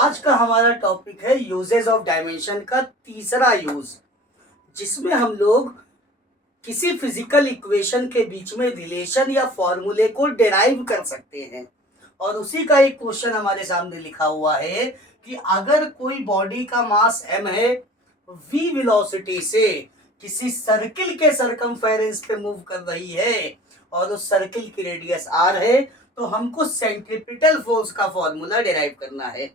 आज का हमारा टॉपिक है यूजेस ऑफ डायमेंशन का तीसरा यूज, जिसमें हम लोग किसी फिजिकल इक्वेशन के बीच में रिलेशन या फॉर्मूले को डिराइव कर सकते हैं। और उसी का एक क्वेश्चन हमारे सामने लिखा हुआ है कि अगर कोई बॉडी का मास m है, v वेलोसिटी से किसी सर्किल के सरकमफेरेंस पे मूव कर रही है और उस सर्किल की रेडियस r है, तो हमको सेंट्रीपिटल फोर्स का फॉर्मूला डिराइव करना है।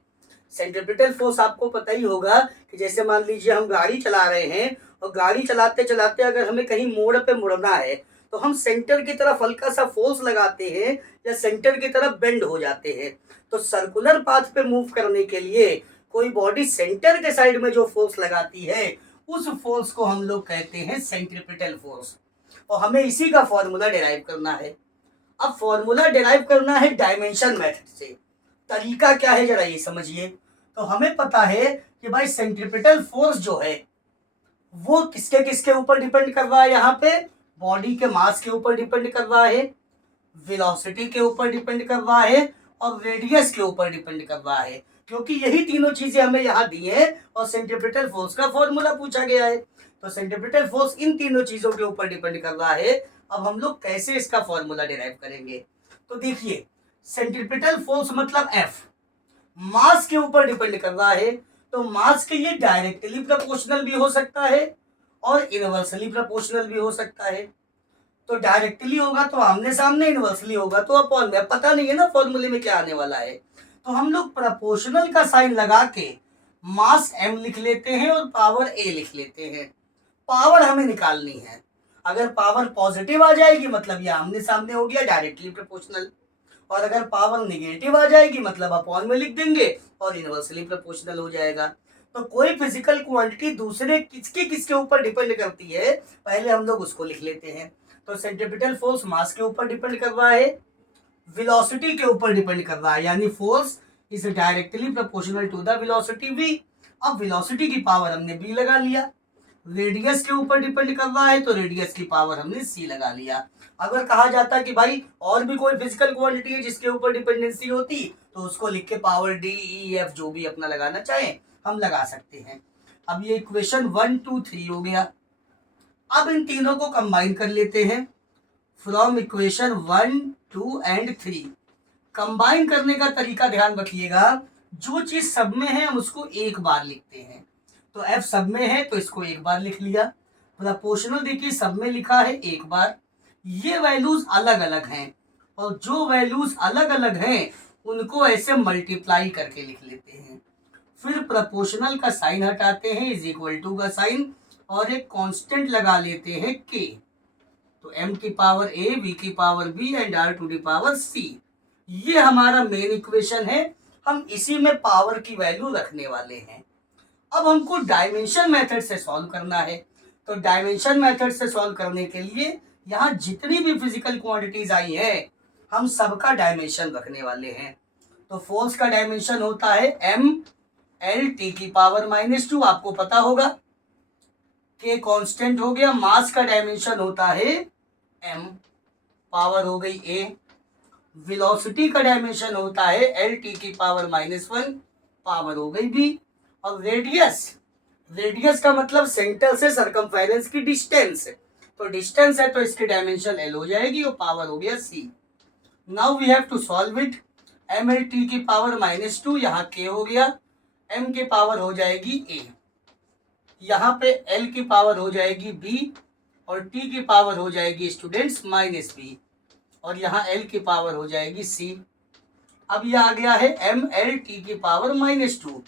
सेंट्रीपिटल फोर्स आपको पता ही होगा कि जैसे मान लीजिए हम गाड़ी चला रहे हैं और गाड़ी चलाते चलाते अगर हमें कहीं मोड़ पे मुड़ना है तो हम सेंटर की तरफ हल्का सा फोर्स लगाते हैं या सेंटर की तरफ बेंड हो जाते हैं। तो सर्कुलर पाथ पे मूव करने के लिए कोई बॉडी सेंटर के साइड में जो फोर्स लगाती है उस फोर्स को हम लोग कहते हैं सेंट्रीपिटल फोर्स, और हमें इसी का फॉर्मूला डिराइव करना है। अब फॉर्मूला डिराइव करना है डायमेंशन मेथड से। तरीका क्या है जरा ये समझिए। तो हमें पता है कि भाई सेंट्रीपिटल फोर्स जो है वो किसके किसके ऊपर डिपेंड कर रहा है, यहाँ पे बॉडी के मास के ऊपर डिपेंड कर रहा है, वेलोसिटी के ऊपर डिपेंड कर रहा है और रेडियस के ऊपर डिपेंड कर रहा है, क्योंकि यही तीनों चीजें हमें यहाँ दी है और सेंट्रीपिटल फोर्स का फॉर्मूला पूछा गया है। तो सेंट्रीपिटल फोर्स इन तीनों चीजों के ऊपर डिपेंड कर रहा है। अब हम लोग कैसे इसका फॉर्मूला डिराइव करेंगे, तो देखिए सेंट्रीपिटल फोर्स मतलब F मास के ऊपर डिपेंड कर रहा है, तो मास के लिए डायरेक्टली प्रोपोर्शनल भी हो सकता है और इनवर्सली प्रोपोर्शनल भी हो सकता है। तो डायरेक्टली होगा तो आमने सामने, इनवर्सली होगा तो अपॉन में। पता नहीं है ना फॉर्मूले में क्या आने वाला है, तो हम लोग प्रोपोर्शनल का साइन लगा के मास m लिख लेते हैं और पावर a लिख लेते हैं। पावर हमें निकालनी है। अगर पावर पॉजिटिव आ जाएगी मतलब ये आमने सामने हो गया डायरेक्टली प्रोपोर्शनल, और अगर पावर निगेटिव आ जाएगी मतलब अपॉन में लिख देंगे और इनवर्सली प्रोपोर्शनल हो जाएगा। तो कोई फिजिकल क्वांटिटी दूसरे किसके ऊपर डिपेंड करती है, पहले हम लोग उसको लिख लेते हैं। तो सेंट्रीपिटल फोर्स मास के ऊपर डिपेंड कर रहा है, वेलोसिटी के ऊपर डिपेंड कर रहा है, यानी force is directly proportional to the velocity v। अब वेलोसिटी की पावर हमने b लगा लिया। रेडियस के ऊपर डिपेंड कर रहा है तो रेडियस की पावर हमने c लगा लिया। अगर कहा जाता कि भाई और भी कोई फिजिकल क्वांटिटी है जिसके ऊपर डिपेंडेंसी होती तो उसको लिख के पावर d e f जो भी अपना लगाना चाहे हम लगा सकते हैं। अब ये इक्वेशन 1 2 3 हो गया। अब इन तीनों को कंबाइन कर लेते हैं फ्रॉम इक्वेशन 1 2 एंड 3। कंबाइन करने का तरीका ध्यान रखिएगा, जो चीज सब में है हम उसको एक बार लिखते हैं। तो f सब में है तो इसको एक बार लिख लिया। प्रोपोर्शनल देखिए सब में लिखा है एक बार। ये वैल्यूज अलग अलग हैं और जो वैल्यूज अलग अलग हैं उनको ऐसे मल्टीप्लाई करके लिख लेते हैं। फिर प्रोपोर्शनल का साइन हटाते हैं, इज इक्वल टू का साइन, और एक कांस्टेंट लगा लेते हैं k। तो m की पावर a, v की पावर b and r to the power c। ये हमारा मेन इक्वेशन है। हम इसी में पावर की वैल्यू रखने वाले हैं। अब हमको डायमेंशन मेथड से सॉल्व करना है। तो डायमेंशन मेथड से सॉल्व करने के लिए यहाँ जितनी भी फिजिकल क्वांटिटीज आई है हम सबका डायमेंशन रखने वाले हैं। तो फोर्स का डायमेंशन होता है m l t की पावर -2, आपको पता होगा k कांस्टेंट हो गया। मास का डायमेंशन होता है m, पावर हो गई a। वेलोसिटी का डायमेंशन होता है l t की पावर -1, पावर हो गई b। और रेडियस का मतलब सेंटर से सरकमफेरेंस की डिस्टेंस, तो डिस्टेंस है तो इसकी डायमेंशन l हो जाएगी और पावर हो गया c। Now we have to solve it. m l t की पावर -2, यहाँ k हो गया, m की पावर हो जाएगी a, यहाँ पे l की पावर हो जाएगी b और t की पावर हो जाएगी स्टूडेंट्स -b, और यहाँ l की पावर हो जाएगी c। अब यह आ गया है m l t की पावर -2,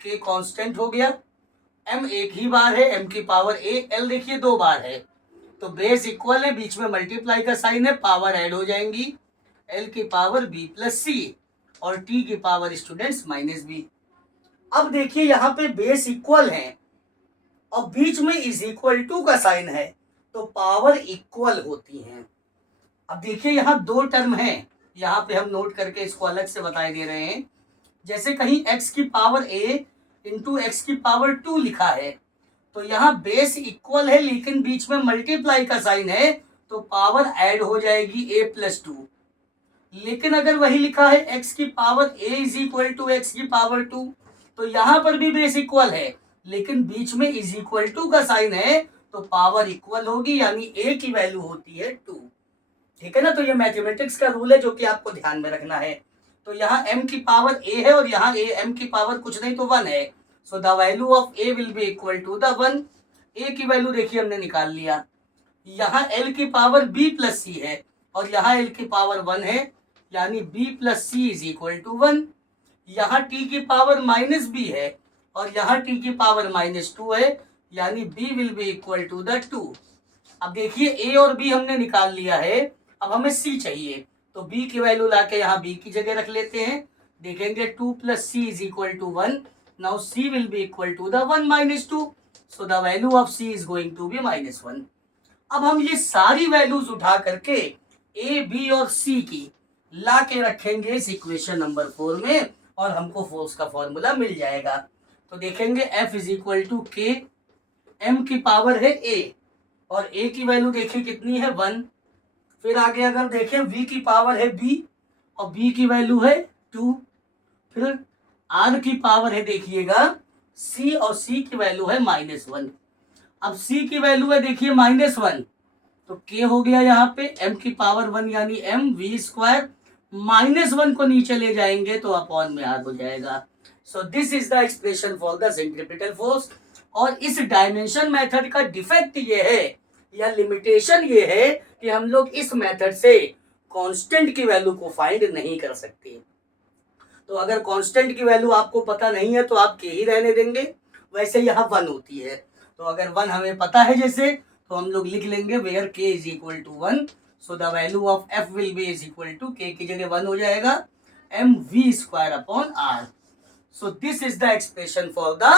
k कांस्टेंट हो गया, m एक ही बार है, m की पावर a, l देखिए दो बार है, तो बेस इक्वल है, बीच में मल्टीप्लाई का साइन है, पावर ऐड हो जाएंगी, l की पावर b प्लस c और t की पावर स्टूडेंट्स -b। अब देखिए यहाँ पे बेस इक्वल है और बीच में इज इक्वल टू का साइन है, तो पावर इक्वल होती हैं। अब देखिए यहाँ दो टर्म है, यहाँ पे हम नोट करके इसको अलग से बताए दे रहे हैं। जैसे कहीं x की पावर a इंटू एक्स की पावर 2 लिखा है, तो यहाँ बेस इक्वल है लेकिन बीच में मल्टीप्लाई का साइन है, तो पावर ऐड हो जाएगी a प्लस 2। लेकिन अगर वही लिखा है x की power a is equal to x की पावर 2, तो यहां पर भी बेस इक्वल है, लेकिन बीच में इज इक्वल टू का साइन है, तो पावर इक्वल होगी, यानी a की वैल्यू होती है 2। ठीक है ना। तो ये मैथमेटिक्स का रूल है जो कि आपको ध्यान में रखना है। तो यहाँ m की पावर a है और यहाँ m की पावर कुछ नहीं तो 1 है। So the value of a will be equal to the 1। a की वैल्यू देखिए हमने निकाल लिया। यहाँ l की पावर b प्लस c है और यहाँ l की पावर 1 है, यानी b plus C is equal to 1। यहाँ t की पावर माइनस b है और यहाँ t की पावर माइनस 2 है, यानी b will be equal to the 2। अब देखिए a और b हमने निकाल लिया है, अब हमें c चाहिए, तो b की वैल्यू लाके यहाँ b की जगह रख लेते हैं। देखेंगे 2 plus C is equal to 1। Now c will be equal to the 1 minus 2। So the value of c is going to be minus 1। अब हम ये सारी वैल्यूज उठा करके a b और c की ला के रखेंगे इस इक्वेशन नंबर 4 में और हमको फोर्स का फॉर्मूला मिल जाएगा। तो देखेंगे F इज इक्वल टू के, m की पावर है a और a की वैल्यू देखिए कितनी है 1। फिर आगे अगर देखें v की पावर है b और b की वैल्यू है 2। फिर r की पावर है देखिएगा c और c की वैल्यू है माइनस 1। अब c की वैल्यू है देखिए माइनस 1, तो k हो गया यहाँ पे m की पावर 1 यानी m v स्क्वायर, माइनस 1 को नीचे ले जाएंगे तो अपॉन में r हो जाएगा। सो this is the expression for the centripetal force. और इस डायमेंशन मेथड का डिफेक्ट ये है या लिमिटेशन ये है कि हम लोग इस मेथड से कांस्टेंट की वैल्यू को फाइंड नहीं कर सकते। तो अगर कांस्टेंट की वैल्यू आपको पता नहीं है तो आप के ही रहने देंगे, वैसे यहाँ 1 होती है। तो अगर 1 हमें पता है जैसे, तो हम लोग लिख लेंगे where k is equal to 1। So the value of f will be is equal to k की जगह 1 हो जाएगा m v square upon r। So this is the expression for the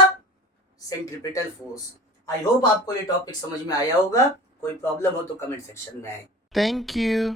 centripetal force. I hope आपको ये topic समझ में आया होगा। कोई प्रॉब्लम हो तो कमेंट सेक्शन में आए। Thank you.